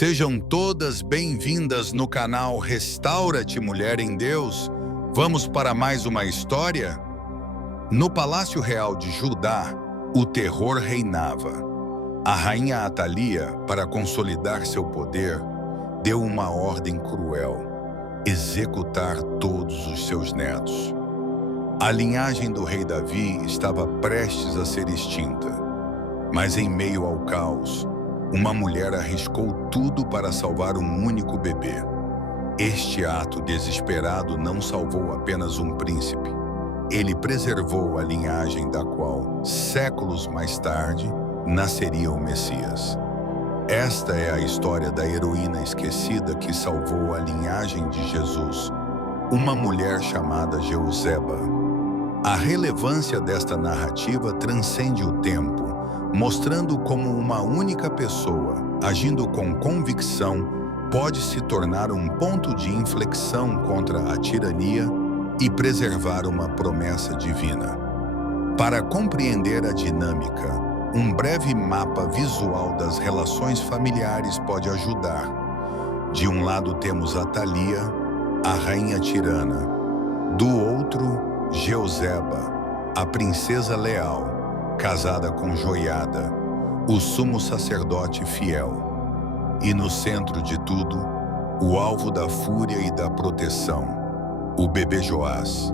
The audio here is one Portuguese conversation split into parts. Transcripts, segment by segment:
Sejam todas bem-vindas no canal Restaura-te, Mulher em Deus. Vamos para mais uma história? No Palácio Real de Judá, o terror reinava. A rainha Atalia, para consolidar seu poder, deu uma ordem cruel: executar todos os seus netos. A linhagem do rei Davi estava prestes a ser extinta, mas em meio ao caos, uma mulher arriscou tudo para salvar um único bebê. Este ato desesperado não salvou apenas um príncipe. Ele preservou a linhagem da qual, séculos mais tarde, nasceria o Messias. Esta é a história da heroína esquecida que salvou a linhagem de Jesus, uma mulher chamada Jeuseba. A relevância desta narrativa transcende o tempo, mostrando como uma única pessoa, agindo com convicção, pode se tornar um ponto de inflexão contra a tirania e preservar uma promessa divina. Para compreender a dinâmica, um breve mapa visual das relações familiares pode ajudar. De um lado temos Atalia, a rainha tirana. Do outro, Jeuseba, a princesa leal, casada com Joiada, o sumo sacerdote fiel. E no centro de tudo, o alvo da fúria e da proteção, o bebê Joás,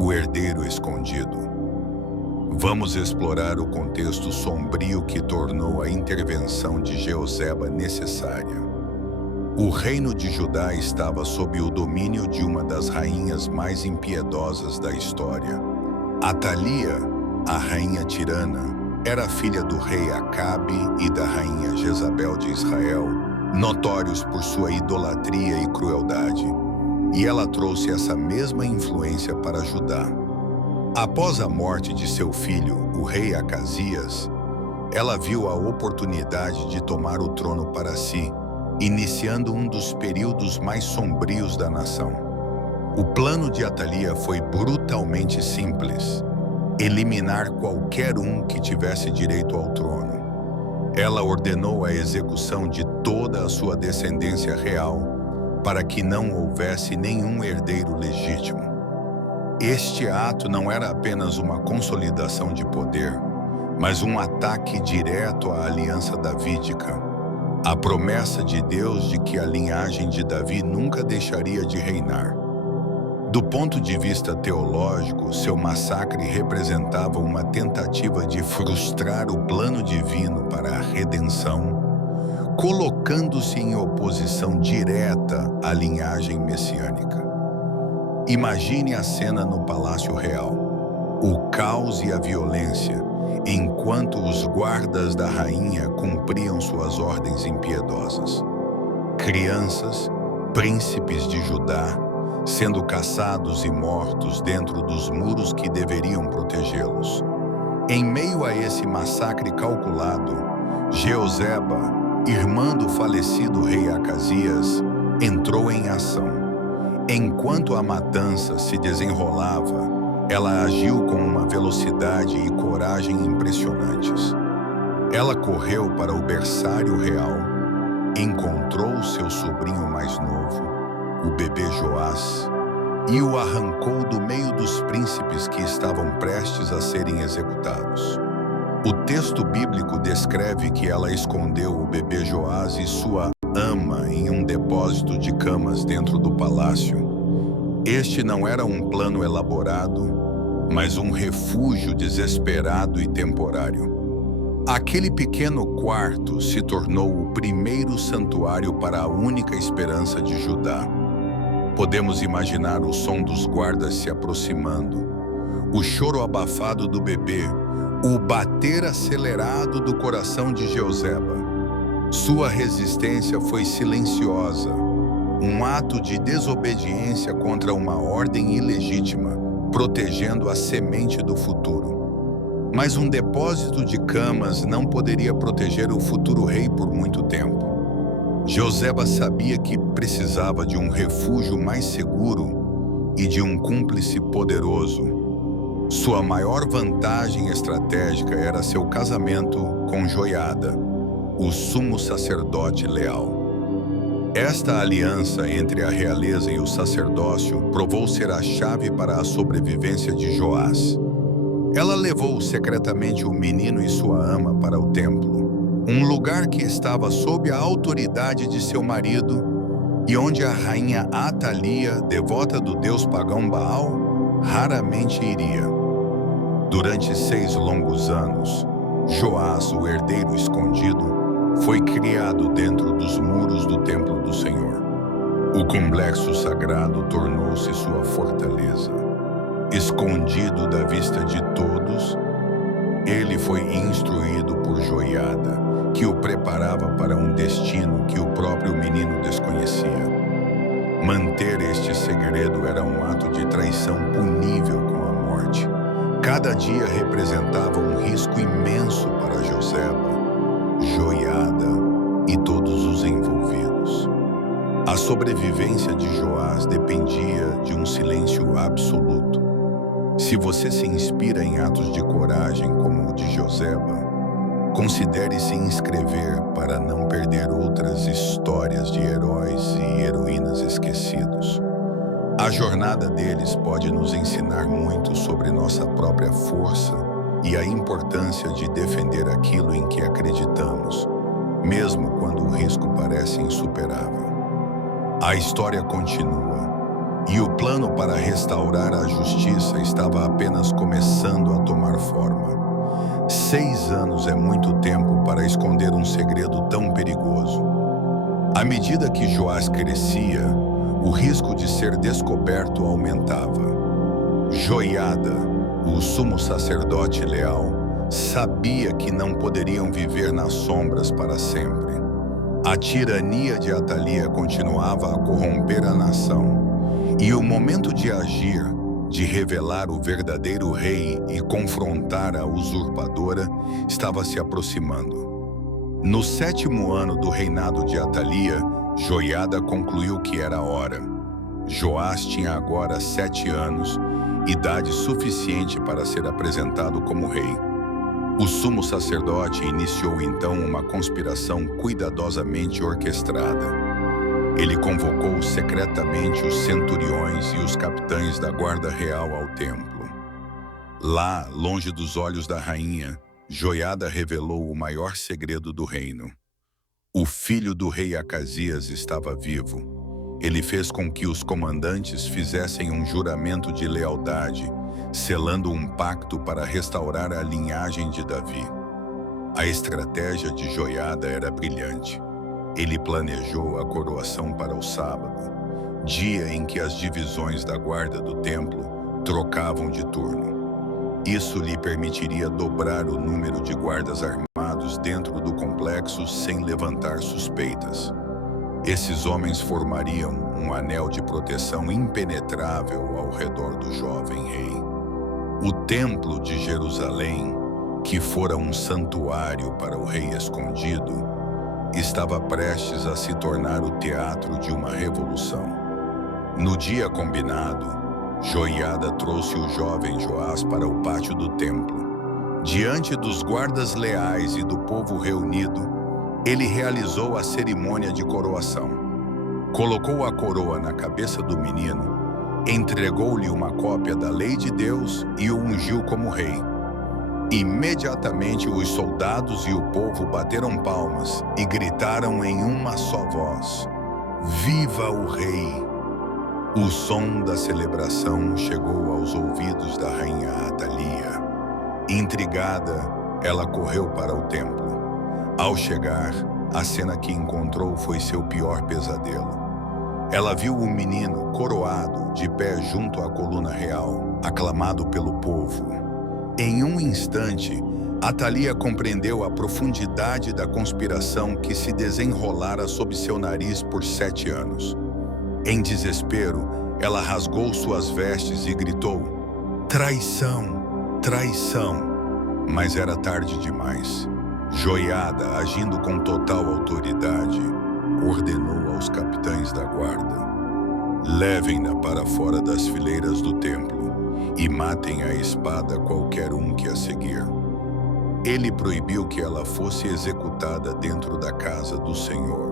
o herdeiro escondido. Vamos explorar o contexto sombrio que tornou a intervenção de Jeuseba necessária. O reino de Judá estava sob o domínio de uma das rainhas mais impiedosas da história. Atalia, a rainha tirana, era filha do rei Acabe e da rainha Jezabel de Israel, notórios por sua idolatria e crueldade, e ela trouxe essa mesma influência para Judá. Após a morte de seu filho, o rei Acasias, ela viu a oportunidade de tomar o trono para si, iniciando um dos períodos mais sombrios da nação. O plano de Atalia foi brutalmente simples: eliminar qualquer um que tivesse direito ao trono. Ela ordenou a execução de toda a sua descendência real para que não houvesse nenhum herdeiro legítimo. Este ato não era apenas uma consolidação de poder, mas um ataque direto à aliança davídica, a promessa de Deus de que a linhagem de Davi nunca deixaria de reinar. Do ponto de vista teológico, seu massacre representava uma tentativa de frustrar o plano divino para a redenção, colocando-se em oposição direta à linhagem messiânica. Imagine a cena no Palácio Real: o caos e a violência, enquanto os guardas da rainha cumpriam suas ordens impiedosas. Crianças, príncipes de Judá, sendo caçados e mortos dentro dos muros que deveriam protegê-los. Em meio a esse massacre calculado, Jeuseba, irmã do falecido rei Acasias, entrou em ação. Enquanto a matança se desenrolava, ela agiu com uma velocidade e coragem impressionantes. Ela correu para o berçário real, encontrou seu sobrinho mais novo, o bebê Joás, e o arrancou do meio dos príncipes que estavam prestes a serem executados. O texto bíblico descreve que ela escondeu o bebê Joás e sua ama em um depósito de camas dentro do palácio. Este não era um plano elaborado, mas um refúgio desesperado e temporário. Aquele pequeno quarto se tornou o primeiro santuário para a única esperança de Judá. Podemos imaginar o som dos guardas se aproximando, o choro abafado do bebê, o bater acelerado do coração de Jeuseba. Sua resistência foi silenciosa, um ato de desobediência contra uma ordem ilegítima, protegendo a semente do futuro. Mas um depósito de camas não poderia proteger o futuro rei por muito tempo. Jeuseba sabia que precisava de um refúgio mais seguro e de um cúmplice poderoso. Sua maior vantagem estratégica era seu casamento com Joiada, o sumo sacerdote leal. Esta aliança entre a realeza e o sacerdócio provou ser a chave para a sobrevivência de Joás. Ela levou secretamente o menino e sua ama para o templo, um lugar que estava sob a autoridade de seu marido e onde a rainha Atalia, devota do deus pagão Baal, raramente iria. Durante 6 longos anos, Joás, o herdeiro escondido, foi criado dentro dos muros do templo do Senhor. O complexo sagrado tornou-se sua fortaleza. Escondido da vista de todos, ele foi instruído por Joiada, que o preparava para um destino que o próprio menino desconhecia. Manter este segredo era um ato de traição punível com a morte. Cada dia representava um risco imenso para Joseba, Joiada e todos os envolvidos. A sobrevivência de Joás dependia de um silêncio absoluto. Se você se inspira em atos de coragem como o de Joseba, considere se inscrever para não perder outras histórias de heróis e heroínas esquecidos. A jornada deles pode nos ensinar muito sobre nossa própria força e a importância de defender aquilo em que acreditamos, mesmo quando o risco parece insuperável. A história continua, e o plano para restaurar a justiça estava apenas começando a tomar forma. 6 anos é muito tempo para esconder um segredo tão perigoso. À medida que Joás crescia, o risco de ser descoberto aumentava. Joiada, o sumo sacerdote leal, sabia que não poderiam viver nas sombras para sempre. A tirania de Atalia continuava a corromper a nação, e o momento de agir, de revelar o verdadeiro rei e confrontar a usurpadora, estava se aproximando. No 7º ano do reinado de Atalia, Joiada concluiu que era hora. Joás tinha agora 7 anos, idade suficiente para ser apresentado como rei. O sumo sacerdote iniciou então uma conspiração cuidadosamente orquestrada. Ele convocou secretamente os centuriões e os capitães da guarda real ao templo. Lá, longe dos olhos da rainha, Joiada revelou o maior segredo do reino. O filho do rei Acasias estava vivo. Ele fez com que os comandantes fizessem um juramento de lealdade, selando um pacto para restaurar a linhagem de Davi. A estratégia de Joiada era brilhante. Ele planejou a coroação para o sábado, dia em que as divisões da guarda do templo trocavam de turno. Isso lhe permitiria dobrar o número de guardas armados dentro do complexo sem levantar suspeitas. Esses homens formariam um anel de proteção impenetrável ao redor do jovem rei. O templo de Jerusalém, que fora um santuário para o rei escondido, estava prestes a se tornar o teatro de uma revolução. No dia combinado, Joiada trouxe o jovem Joás para o pátio do templo. Diante dos guardas leais e do povo reunido, ele realizou a cerimônia de coroação. Colocou a coroa na cabeça do menino, entregou-lhe uma cópia da lei de Deus e o ungiu como rei. Imediatamente os soldados e o povo bateram palmas e gritaram em uma só voz: "Viva o rei!" O som da celebração chegou aos ouvidos da rainha Atalia. Intrigada, ela correu para o templo. Ao chegar, a cena que encontrou foi seu pior pesadelo. Ela viu o menino coroado, de pé junto à coluna real, aclamado pelo povo. Em um instante, Atalia compreendeu a profundidade da conspiração que se desenrolara sob seu nariz por 7 anos. Em desespero, ela rasgou suas vestes e gritou: "Traição! Traição!" Mas era tarde demais. Joiada, agindo com total autoridade, ordenou aos capitães da guarda: "Levem-na para fora das fileiras do templo e matem à espada qualquer um que a seguir." Ele proibiu que ela fosse executada dentro da casa do Senhor.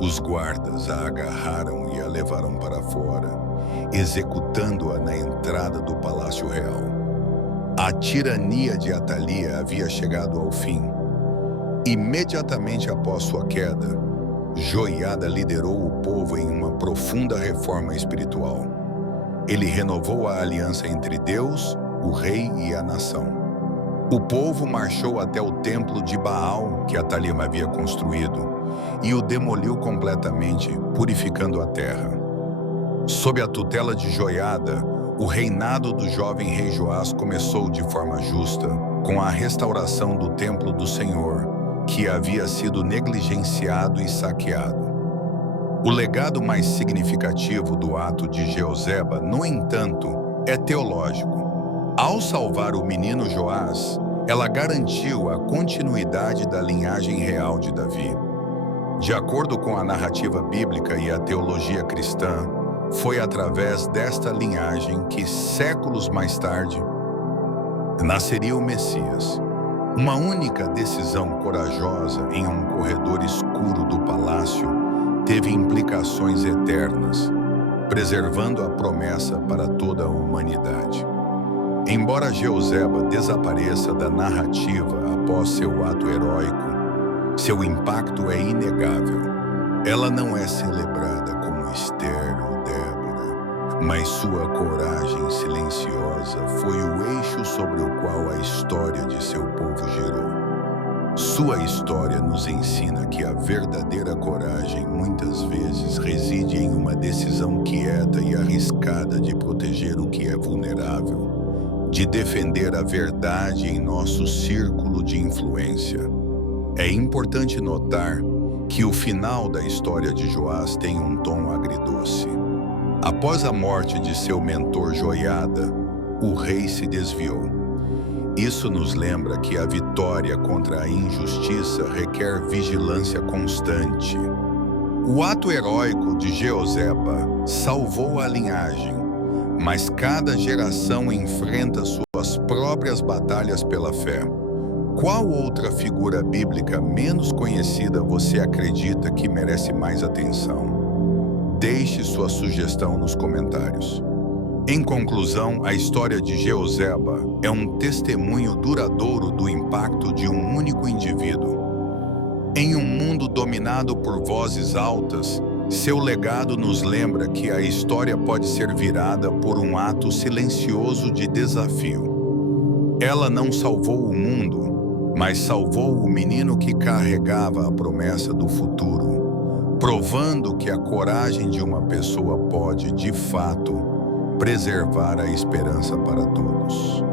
Os guardas a agarraram e a levaram para fora, executando-a na entrada do Palácio Real. A tirania de Atalia havia chegado ao fim. Imediatamente após sua queda, Joiada liderou o povo em uma profunda reforma espiritual. Ele renovou a aliança entre Deus, o rei e a nação. O povo marchou até o templo de Baal que Atalia havia construído e o demoliu completamente, purificando a terra. Sob a tutela de Joiada, o reinado do jovem rei Joás começou de forma justa, com a restauração do templo do Senhor, que havia sido negligenciado e saqueado. O legado mais significativo do ato de Jeoseba, no entanto, é teológico. Ao salvar o menino Joás, ela garantiu a continuidade da linhagem real de Davi. De acordo com a narrativa bíblica e a teologia cristã, foi através desta linhagem que, séculos mais tarde, nasceria o Messias. Uma única decisão corajosa em um corredor escuro do palácio teve implicações eternas, preservando a promessa para toda a humanidade. Embora Jeoseba desapareça da narrativa após seu ato heróico, seu impacto é inegável. Ela não é celebrada como Esther ou Débora, mas sua coragem silenciosa foi o eixo sobre o qual a história de seu povo girou. Sua história nos ensina que a verdadeira coragem muitas vezes reside em uma decisão quieta e arriscada de proteger o que é vulnerável, de defender a verdade em nosso círculo de influência. É importante notar que o final da história de Joás tem um tom agridoce. Após a morte de seu mentor Joiada, o rei se desviou. Isso nos lembra que a vitória contra a injustiça requer vigilância constante. O ato heróico de Jeoseba salvou a linhagem, mas cada geração enfrenta suas próprias batalhas pela fé. Qual outra figura bíblica menos conhecida você acredita que merece mais atenção? Deixe sua sugestão nos comentários. Em conclusão, a história de Jeoseba é um testemunho duradouro do impacto de um único indivíduo. Em um mundo dominado por vozes altas, seu legado nos lembra que a história pode ser virada por um ato silencioso de desafio. Ela não salvou o mundo, mas salvou o menino que carregava a promessa do futuro, provando que a coragem de uma pessoa pode, de fato, preservar a esperança para todos.